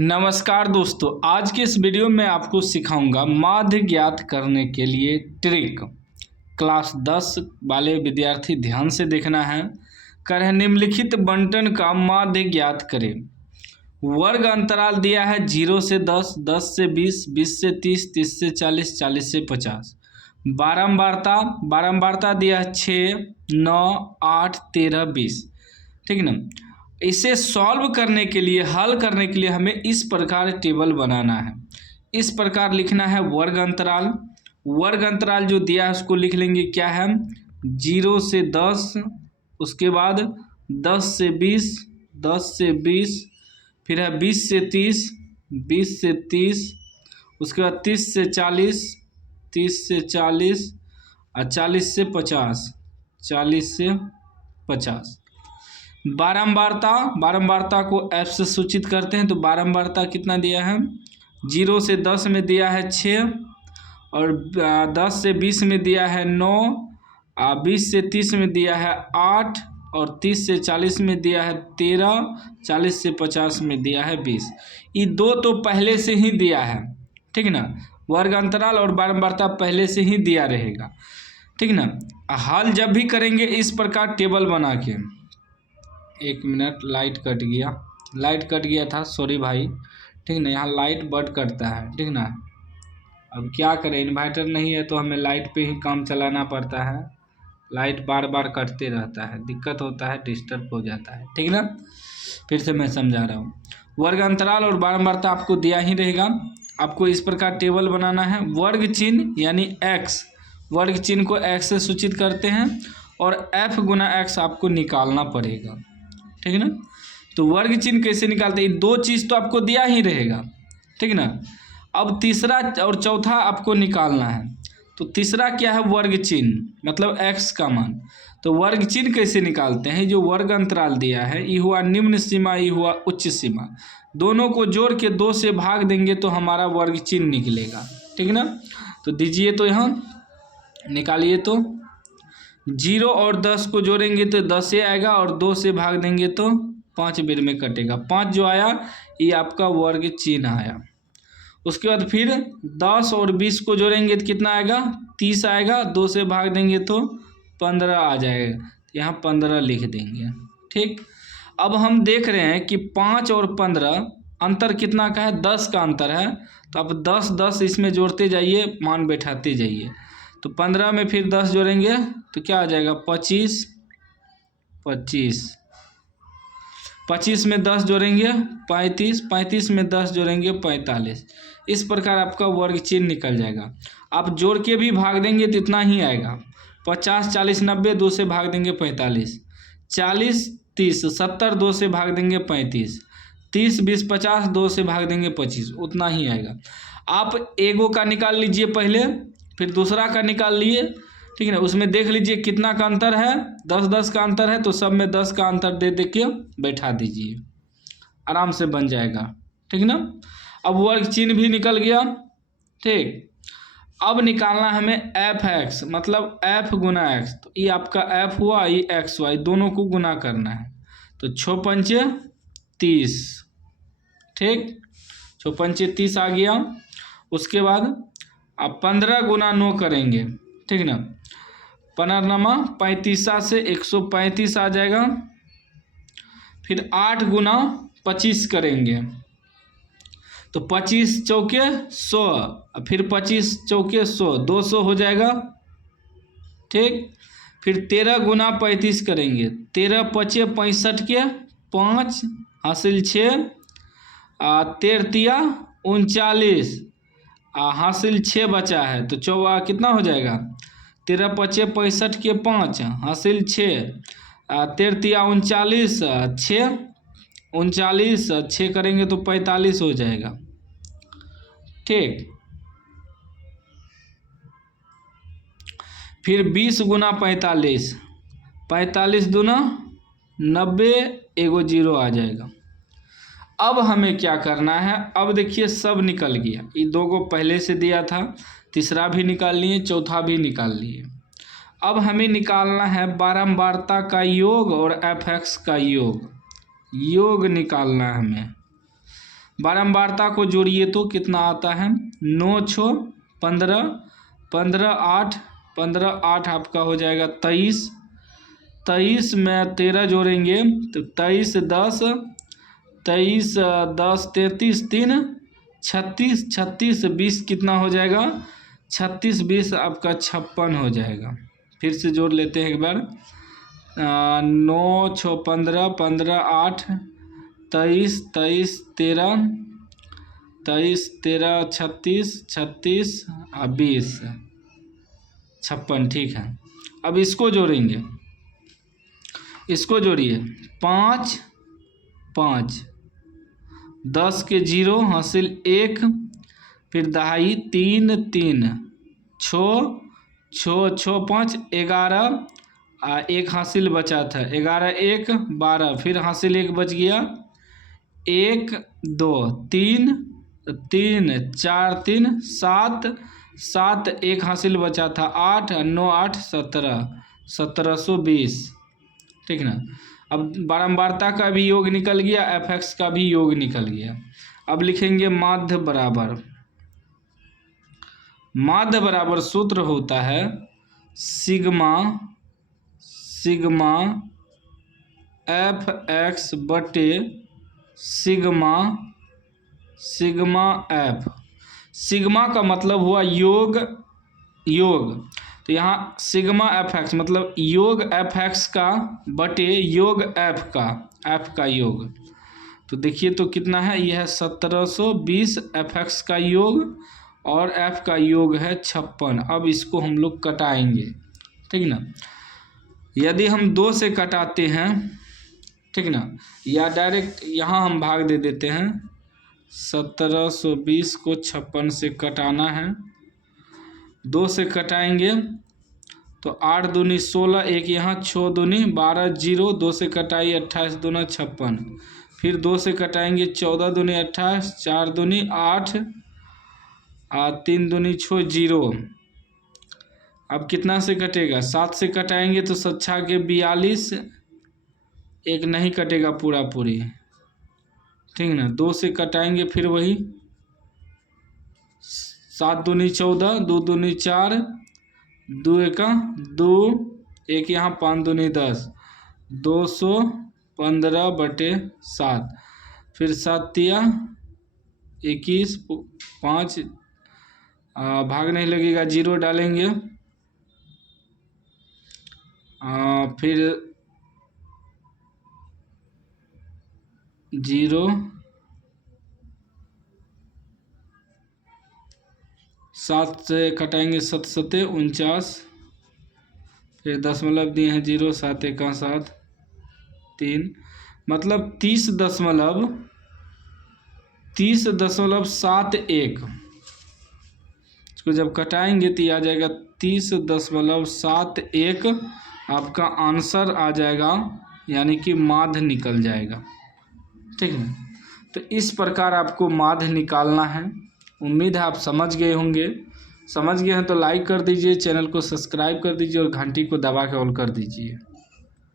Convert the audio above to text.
नमस्कार दोस्तों, आज के इस वीडियो में आपको सिखाऊंगा माध्य ज्ञात करने के लिए ट्रिक। क्लास 10 वाले विद्यार्थी ध्यान से देखना है। करें निम्नलिखित बंटन का माध्य ज्ञात करें। वर्ग अंतराल दिया है 0 से 10, 10 से 20, 20 से 30, 30 से 40, 40 से 50। बारंबारता दिया है 6, 9, 8, 13, 20। ठीक ना। इसे सॉल्व करने के लिए, हल करने के लिए हमें इस प्रकार टेबल बनाना है। इस प्रकार लिखना है वर्ग अंतराल। वर्ग अंतराल जो दिया है उसको लिख लेंगे, क्या है 0 से 10, उसके बाद 10 से 20, 10 से 20, फिर है 20 से 30, 20 से 30, उसके बाद 30 से 40, 30 से 40 और 40 से 50, 40 से 50। बारंबारता को F से सूचित करते हैं। तो बारंबारता कितना दिया है, 0 से 10 में दिया है 6, और 10 से 20 में दिया है 9, 20 से 30 में दिया है 8, और 30 से 40 में दिया है 13, 40 से 50 में दिया है 20। ये दो तो पहले से ही दिया है, ठीक ना। वर्ग अंतराल और बारंबारता पहले से ही दिया रहेगा, ठीक ना। हल जब भी करेंगे इस प्रकार टेबल बना के। एक मिनट, लाइट कट गया था, सॉरी भाई, ठीक ना। यहाँ लाइट बट कटता है, ठीक ना। अब क्या करें, इन्वर्टर नहीं है तो हमें लाइट पे ही काम चलाना पड़ता है। लाइट बार बार कटते रहता है, दिक्कत होता है, डिस्टर्ब हो जाता है, ठीक ना। फिर से मैं समझा रहा हूँ। वर्ग अंतराल और बारंबारता आपको दिया ही रहेगा। आपको इस प्रकार टेबल बनाना है। वर्ग चिन्ह यानी x, वर्ग चिन्ह को x से सूचित करते हैं, और f गुना x आपको निकालना पड़ेगा, ठीक है ना। तो वर्ग चिन्ह कैसे निकालते हैं, दो चीज़ तो आपको दिया ही रहेगा, ठीक ना। अब तीसरा और चौथा आपको निकालना है। तो तीसरा क्या है, वर्ग चिन्ह मतलब x का मान। तो वर्ग चिन्ह कैसे निकालते हैं, जो वर्ग अंतराल दिया है, ये हुआ निम्न सीमा, ये हुआ उच्च सीमा, दोनों को जोड़ के 2 से भाग देंगे तो हमारा वर्ग चिन्ह निकलेगा, ठीक ना। तो दीजिए, तो यहाँ निकालिए। तो 0 और 10 को जोड़ेंगे तो 10 ही आएगा, और 2 से भाग देंगे तो 5 बेर में कटेगा। 5 जो आया ये आपका वर्ग चिन्ह आया। उसके बाद फिर 10 और 20 को जोड़ेंगे तो कितना आएगा, 30 आएगा। 2 से भाग देंगे तो 15 आ जाएगा। यहाँ 15 लिख देंगे, ठीक। अब हम देख रहे हैं कि 5 और 15 अंतर कितना का है, 10 का अंतर है। तो अब 10 10 इसमें जोड़ते जाइए, मान बैठाते जाइए। तो 15 में फिर 10 जोड़ेंगे तो क्या आ जाएगा, 25, 25, 25 में 10 जोड़ेंगे 35, 35 में 10 जोड़ेंगे 45। इस प्रकार आपका वर्ग चिन्ह निकल जाएगा। आप जोड़ के भी भाग देंगे तो इतना ही आएगा। 50, 40, 90, 2 से भाग देंगे 45, 40, 30, 70, 2 से भाग देंगे 35, 30, 20, 50, 2 से भाग देंगे 25, उतना ही आएगा। आप एगो का निकाल लीजिए पहले, फिर दूसरा का निकाल लिए, ठीक है ना। उसमें देख लीजिए कितना का अंतर है, 10 10 का अंतर है, तो सब में 10 का अंतर दे दे के बैठा दीजिए, आराम से बन जाएगा, ठीक ना। अब वर्ग चिन्ह भी निकल गया, ठीक। अब निकालना है हमें f(x) मतलब f गुना x। तो ये आपका f हुआ, ये x हुआ, दोनों को गुना करना है। तो 6 पंचे 30, ठीक, 6 पंचे 30 आ गया। उसके बाद आप 15 गुना 9 करेंगे, ठीक ना। 15 35 से 135 आ जाएगा। फिर 8 गुना 25 करेंगे तो 25 चौके 100, फिर 25 चौके 100, 200 हो जाएगा, ठीक। फिर 13 गुना 35 करेंगे, 13 पचे 65 के 5 हासिल 6, 13 39, हासिल 6 बचा है। तो कितना हो जाएगा, 13 पचे 65 के 5 हासिल 6, 13 39, 6 39, 6 करेंगे तो 45 हो जाएगा, ठीक। फिर 20 गुना 45, 45 दूना 90, एगो 0 आ जाएगा। अब हमें क्या करना है, अब देखिए सब निकल गया। ये 2 को पहले से दिया था, तीसरा भी निकाल लिए, चौथा भी निकाल लिए। अब हमें निकालना है बारंबारता का योग और f(x) का योग निकालना है हमें। बारंबारता को जोड़िए तो कितना आता है, 9 6 15, 15 8, 15 8 आपका हो जाएगा 23, 23 में 13 जोड़ेंगे तो 23 10, 23 10 33 3 36, 36 20 कितना हो जाएगा, 36 20 आपका 56 हो जाएगा। फिर से जोड़ लेते हैं एक बार, 9 6 15, 15 8, 23 23 13, 23 13 36, 36 20 56, ठीक है। अब इसको जोड़ेंगे, इसको जोड़िए, 5 5, 10 के 0 हासिल 1, फिर दहाई 3 3, 6 6 6 5 11, 1 हासिल बचा था, 11 1 12, फिर हासिल 1 बच गया, 1 2 3 3 4 3 7 7, 1 हासिल बचा था, 8 9 8 17, 1720, ठीक ना। अब बारंबारता का भी योग निकल गया, fx का भी योग निकल गया। अब लिखेंगे माध्य बराबर, माध्य बराबर सूत्र होता है सिग्मा सिग्मा fx बटे सिग्मा सिग्मा f। सिग्मा का मतलब हुआ योग, योग तो यहाँ सिग्मा fx मतलब योग fx का बटे योग f का योग। तो देखिए तो कितना है, यह है 1720 fx का योग और f का योग है 56। अब इसको हम लोग कटाएंगे, ठीक ना। यदि हम 2 से कटाते हैं, ठीक ना, या डायरेक्ट यहाँ हम भाग दे देते हैं, 1720 को 56 से कटाना है, 2 से कटाएंगे तो 8 दूनी 16, 1 यहाँ 6 दूनी 12 0, 2 से कटाइए 28 दूना 56, फिर 2 से कटाएंगे 14 दूनी 28, 4 दूनी 8, 3 दूनी 6 0। अब कितना से कटेगा, 7 से कटाएंगे तो 7 के 42, 1 नहीं कटेगा पूरा पूरी, ठीक ना। 2 से कटाएंगे फिर वही, 7 दूनी 14, 2 दूनी 4, 2 1 2, 1 यहाँ 5 दूनी 10, 215 बटे 7, फिर 7 तिया 21, 5 भाग नहीं लगेगा, 0 डालेंगे, फिर 0 7 से कटाएंगे 7 7 49, फिर दशमलव दिए हैं 0, 7 1 7 3, मतलब 30.71। इसको जब कटाएंगे तो ये आ जाएगा 30.71, आपका आंसर आ जाएगा, यानी कि माध्य निकल जाएगा, ठीक है। तो इस प्रकार आपको माध्य निकालना है। उम्मीद है आप समझ गए होंगे। समझ गए हैं तो लाइक कर दीजिए, चैनल को सब्सक्राइब कर दीजिए और घंटी को दबा के ऑल कर दीजिए।